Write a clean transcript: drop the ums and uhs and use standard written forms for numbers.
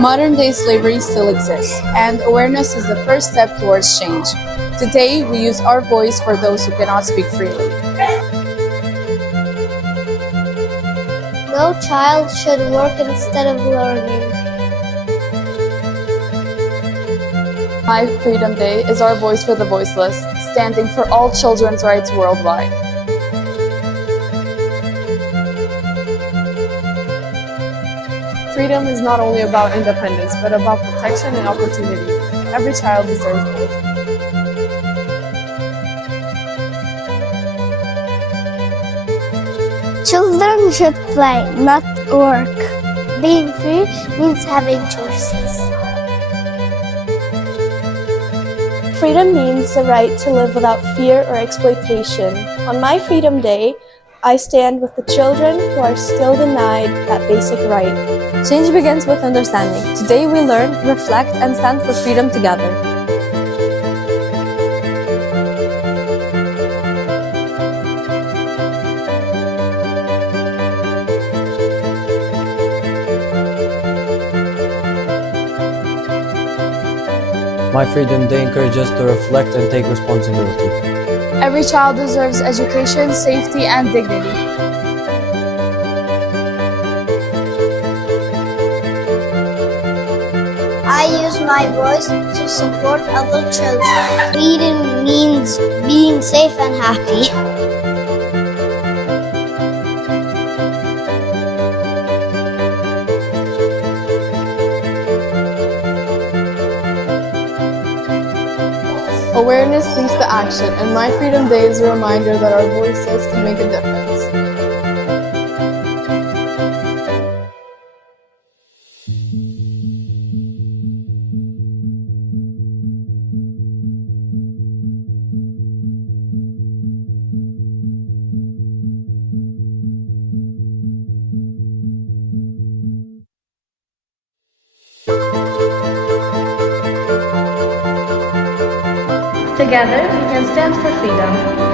Modern-day slavery still exists, and awareness is the first step towards change. Today, we use our voice for those who cannot speak freely. No child should work instead of learning. My Freedom Day is our voice for the voiceless, standing for all children's rights worldwide. Freedom is not only about independence, but about protection and opportunity. Every child deserves both. Children should play, not work. Being free means having choices. Freedom means the right to live without fear or exploitation. On my Freedom Day, I stand with the children who are still denied that basic right. Change begins with understanding. Today we learn, reflect, and stand for freedom together. My Freedom Day encourages us to reflect and take responsibility. Every child deserves education, safety, and dignity. I use my voice to support other children. Freedom means being safe and happy. Awareness leads to action, and My Freedom Day is a reminder that our voices can make a difference. Together, we can stand for freedom.